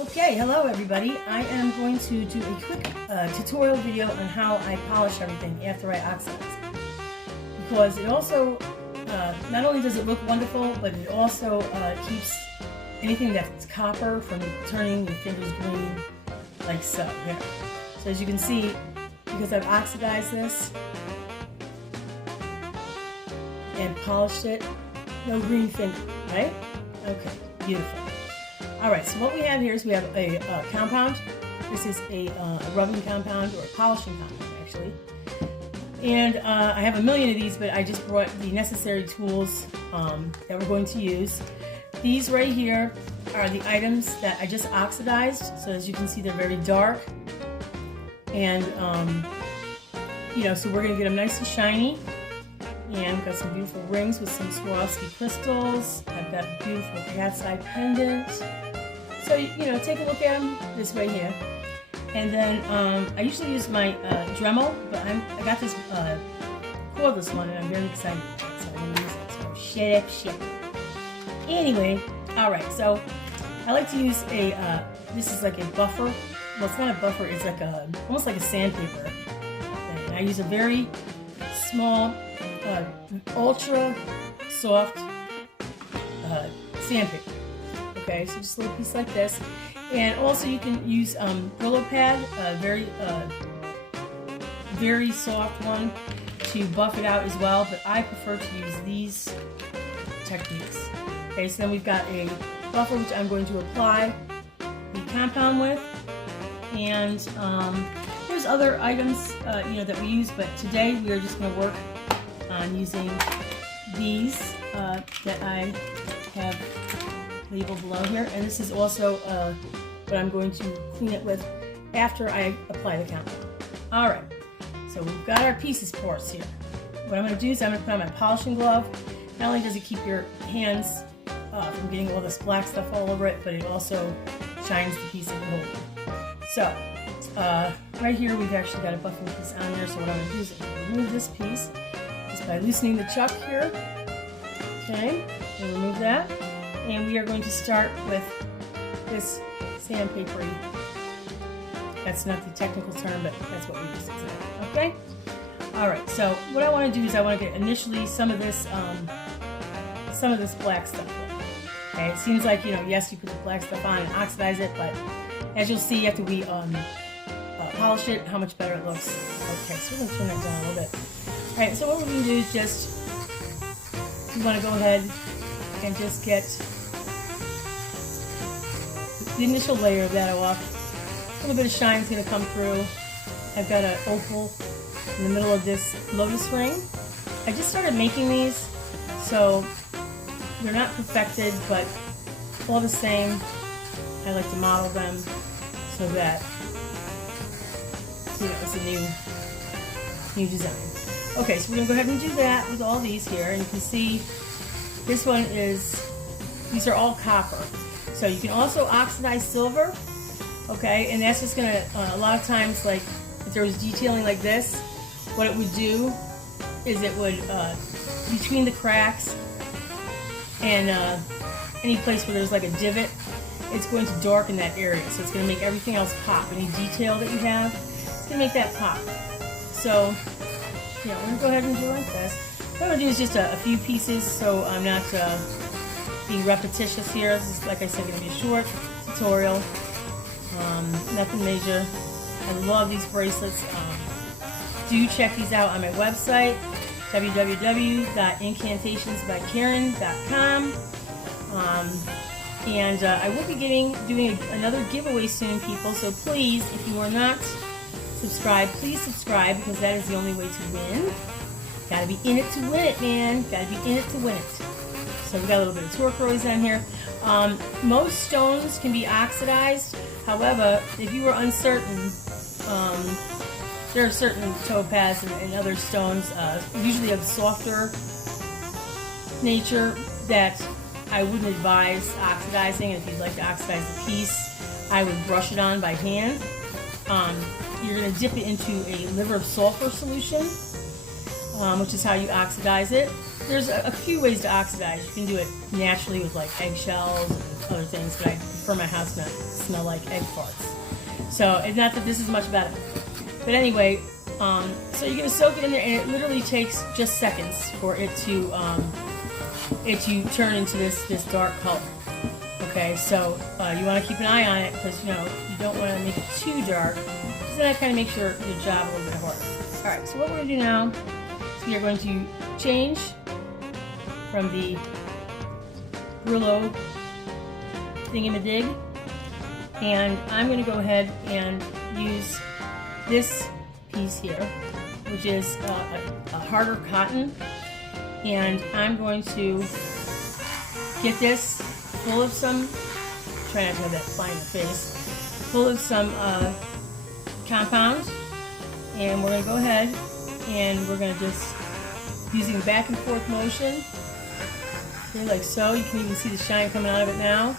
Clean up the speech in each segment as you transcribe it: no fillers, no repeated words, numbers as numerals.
Okay, hello everybody. I am going to do a quick tutorial video on how I polish everything after I oxidize. Because it also, not only does it look wonderful, but it also keeps anything that's copper from turning your fingers green, like so. Here. So as you can see, because I've oxidized this and polished it, no green finger, right? Okay, beautiful. Alright, so what we have here is we have a compound. This is a rubbing compound, or a polishing compound actually. And I have a million of these, but I just brought the necessary tools that we're going to use. These right here are the items that I just oxidized. So as you can see, they're very dark. And, so we're going to get them nice and shiny. And we've got some beautiful rings with some Swarovski crystals. I've got a beautiful cat's eye pendant. So, take a look at them this way here. And then I usually use my Dremel, but I got this cordless one and I'm very excited about it, so I'm going to use it. So shut up. Anyway, alright, so I like to use this is like a buffer. Well, it's not a buffer, it's like almost like a sandpaper. And I use a very small, ultra soft sandpaper. Okay, so just a little piece like this. And also you can use Brillo pad, a very soft one, to buff it out as well, but I prefer to use these techniques. Okay, so then we've got a buffer which I'm going to apply the compound with, and there's other items that we use, but today we are just going to work on using these that I have labeled below here, and this is also what I'm going to clean it with after I apply the compound. Alright, so we've got our pieces porous here. What I'm going to do is I'm going to put on my polishing glove. Not only does it keep your hands from getting all this black stuff all over it, but it also shines the piece that you're holding. So, right here we've actually got a buffing piece on there, so what I'm going to do is I'm going to remove this piece just by loosening the chuck here. Okay, we'll remove that. And we are going to start with this sandpaper. That's not the technical term, but that's what we use today. Okay? Alright, so what I want to do is I want to get initially some of this black stuff in. Okay, it seems like, yes, you put the black stuff on and oxidize it, but as you'll see after we polish it, how much better it looks. Okay, so we're going to turn that down a little bit. Alright, so what we're going to do is we want to go ahead and just get the initial layer of that off. A little bit of shine is going to come through. I've got an opal in the middle of this lotus ring. I just started making these, so they're not perfected, but all the same, I like to model them so that it's a new design. Okay, so we're going to go ahead and do that with all these here, and you can see this one these are all copper. So you can also oxidize silver, okay, and that's just going to, a lot of times, like, if there was detailing like this, what it would do is it would, between the cracks and any place where there's like a divot, it's going to darken that area, so it's going to make everything else pop. Any detail that you have, it's going to make that pop. So, we're going to go ahead and do it like this. What I'm going to do is just a few pieces, so I'm not being repetitious here. This is, like I said, going to be a short tutorial. Nothing major. I love these bracelets. Do check these out on my website, www.incantationsbykaren.com. And I will be doing another giveaway soon, people. So please, if you are not subscribed, please subscribe, because that is the only way to win. Gotta be in it to win it, man. Gotta be in it to win it. So we got a little bit of turquoise on here. Most stones can be oxidized. However, if you were uncertain, there are certain topaz and other stones, usually of softer nature, that I wouldn't advise oxidizing. If you'd like to oxidize the piece, I would brush it on by hand. You're going to dip it into a liver of sulfur solution, which is how you oxidize it. there's a few ways to oxidize. You can do it naturally with like eggshells and other things, but I prefer my house not to smell like egg farts. So it's not that this is much better. But anyway, so you're gonna soak it in there, and it literally takes just seconds for it to turn into this dark color. Okay, so you want to keep an eye on it because you don't want to make it too dark. So that kind of makes your job a little bit harder. All right, so what we're gonna do now is we are going to change from the Brillo thingamadig, and I'm gonna go ahead and use this piece here, which is a harder cotton, and I'm going to get this full of some, try not to have that fly in the face, full of some compound, and we're going to go ahead and we're going to just, using back and forth motion, okay, like so. You can even see the shine coming out of it now.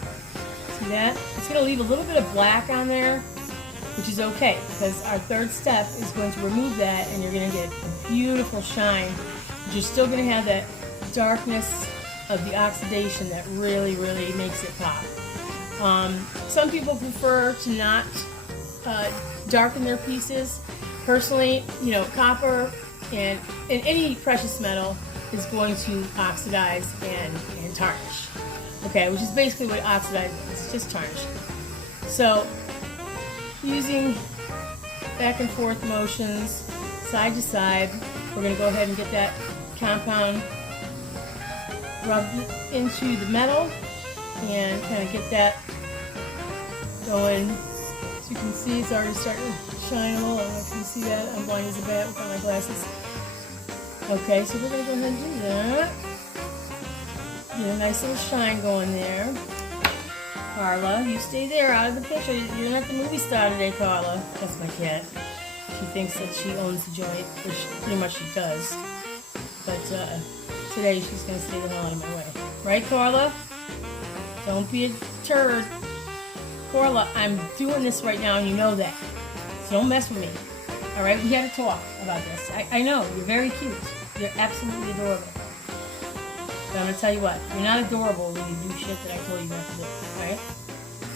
See that? It's going to leave a little bit of black on there, which is okay, because our third step is going to remove that, and you're going to get a beautiful shine, but you're still going to have that darkness of the oxidation that really, really makes it pop. Some people prefer to not darken their pieces. Personally, copper and any precious metal is going to oxidize and tarnish. Okay, which is basically what oxidize is, it's just tarnish. So, using back and forth motions, side to side, we're going to go ahead and get that compound rubbed into the metal and kind of get that going. As you can see, it's already starting to shine a little. I don't know if you can see that. I'm blind as a bat without my glasses. Okay, so we're going to go ahead and do that. Get a nice little shine going there. Carla, you stay there out of the picture. You're not the movie star today, Carla. That's my cat. She thinks that she owns the joint, which pretty much she does. But today she's going to stay the hell out of my way. Right, Carla? Don't be a turd. Carla, I'm doing this right now and you know that. So don't mess with me. Alright, we got to talk about this. I know, you're very cute. You're absolutely adorable. But I'm going to tell you what, you're not adorable when you do shit that I told you not to do. Alright?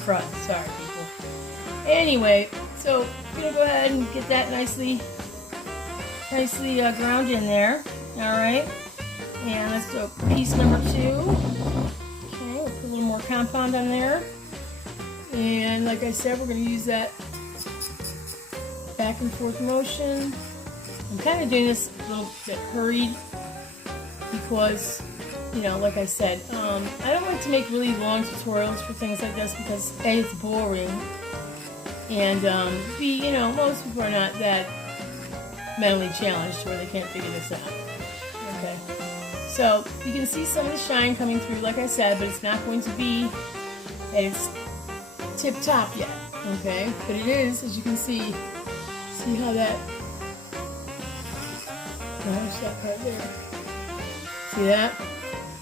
Crud. Sorry, people. Anyway, so I'm going to go ahead and get that nicely ground in there. Alright? And let's do piece number 2. Okay, we'll put a little more compound on there. And like I said, we're going to use that back and forth motion. I'm kind of doing this a little bit hurried because, like I said, I don't like to make really long tutorials for things like this because A, it's boring, and B, most people are not that mentally challenged where they can't figure this out. Okay, so you can see some of the shine coming through, like I said, but it's not going to be at its tip top yet. Okay, but it is, as you can see. See how that? There's that part there. See that?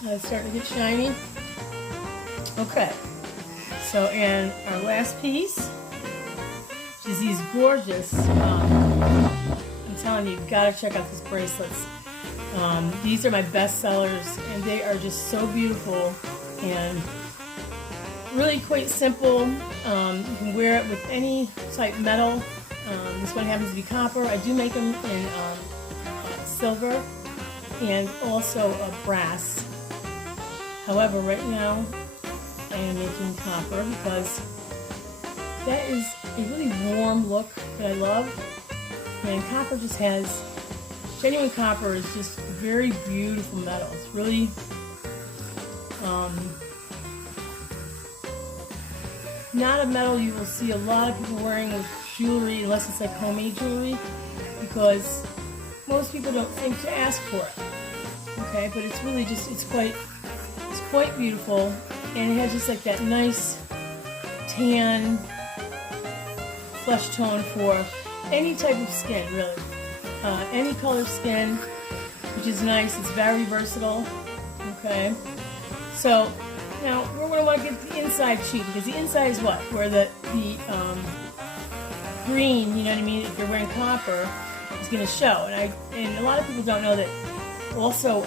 It's starting to get shiny. Okay. So, and our last piece, which is these gorgeous. I'm telling you, you've got to check out these bracelets. These are my best sellers, and they are just so beautiful and really quite simple. You can wear it with any type metal. This one happens to be copper. I do make them in silver and also brass. However, right now I am making copper because that is a really warm look that I love. And copper just has, genuine copper is just a very beautiful metal. It's really not a metal you will see a lot of people wearing with jewelry unless it's like homemade jewelry, because most people don't think to ask for it. Okay, but it's really just, it's quite beautiful, and it has just like that nice tan flesh tone for any type of skin, really. Any color skin, which is nice. It's very versatile. Okay, so now we're going to want to get the inside cheek, because the inside is what? Where the green, you know what I mean, if you're wearing copper, is going to show. And a lot of people don't know that also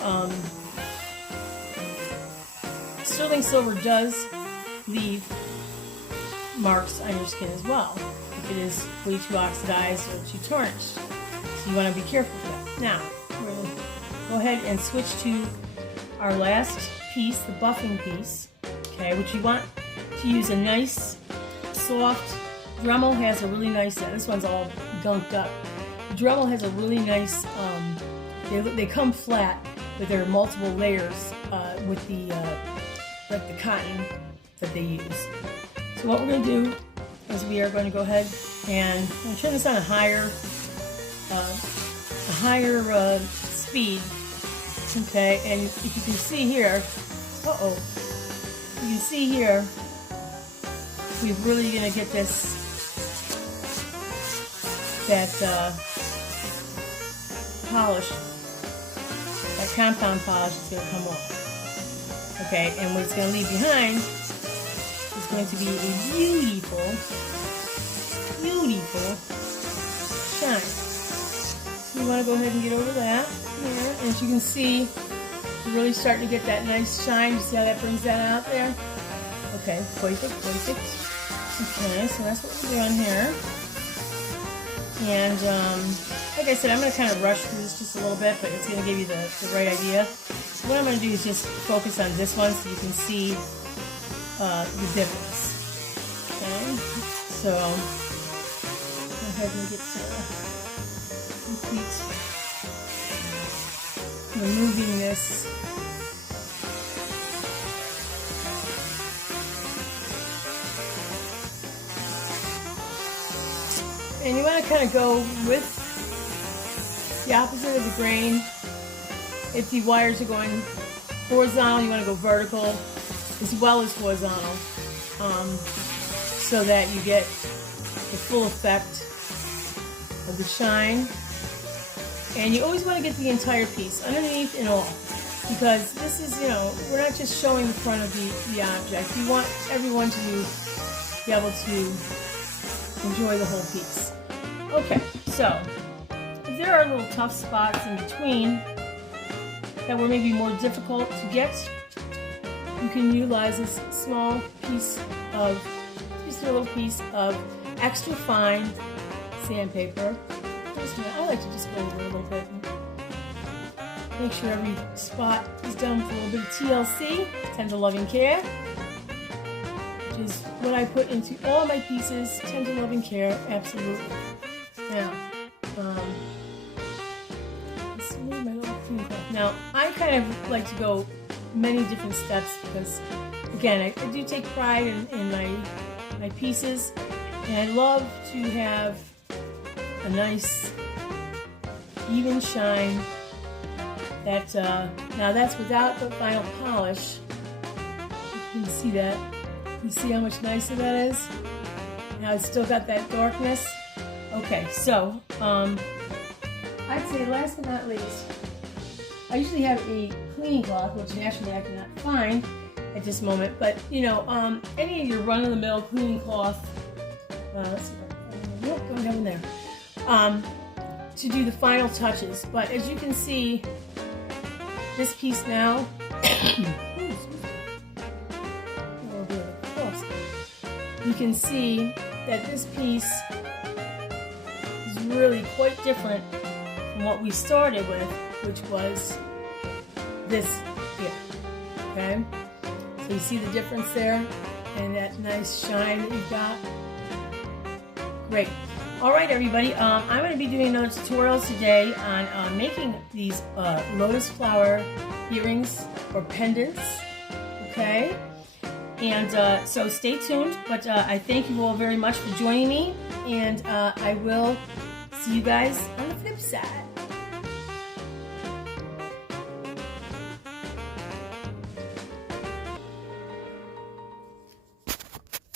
sterling silver does leave marks on your skin as well if it is way too oxidized or too tarnished. So you want to be careful for that. Now, we're going to go ahead and switch to our last piece, the buffing piece, okay, which you want to use a nice, soft, Dremel has a really nice, this one's all gunked up. Dremel has a really nice, they come flat, but there are multiple layers with the like the cotton that they use. So what we're going to do is we are going to go ahead and I'm going to turn this on a higher speed. Okay, and if you can see here, you can see here, we're really going to get this, that polish, that compound polish is going to come off. Okay, and what it's going to leave behind is going to be a beautiful, beautiful shine. So you want to go ahead and get over that here, and as you can see, you're really starting to get that nice shine. You see how that brings that out there? Okay, perfect, perfect. Okay, so that's what we're doing here. And like I said, I'm going to kind of rush through this just a little bit, but it's going to give you the right idea. So what I'm going to do is just focus on this one so you can see the difference. Okay, so go ahead and get complete removing this. And you want to kind of go with the opposite of the grain. If the wires are going horizontal, you want to go vertical as well as horizontal, so that you get the full effect of the shine. And you always want to get the entire piece, underneath and all, because this is, you know, we're not just showing the front of the object. You want everyone to be able to enjoy the whole piece. Okay, so if there are little tough spots in between that were maybe more difficult to get, you can utilize this small piece of, just a little piece of extra fine sandpaper. I like to just go over a little bit and make sure every spot is done with a little bit of TLC, tender loving care, which is what I put into all my pieces, tender loving care, absolutely. Now, let's move my little clean cloth. Now, I kind of like to go many different steps because, again, I do take pride in my pieces, and I love to have a nice even shine that now that's without the final polish. You can see that. You see how much nicer that is? Now it's still got that darkness. Okay, so I'd say last but not least, I usually have a cleaning cloth, which naturally I cannot find at this moment, but you know, any of your run-of-the-mill cleaning cloth, let's see if I can find one. Nope, don't have one there. To do the final touches. But as you can see, this piece now, you can see that this piece is really quite different from what we started with, which was this here. Okay? So you see the difference there and that nice shine that you've got. Great. Alright everybody, I'm going to be doing another tutorial today on making these lotus flower earrings or pendants, okay? And so stay tuned, but I thank you all very much for joining me, and I will see you guys on the flip side.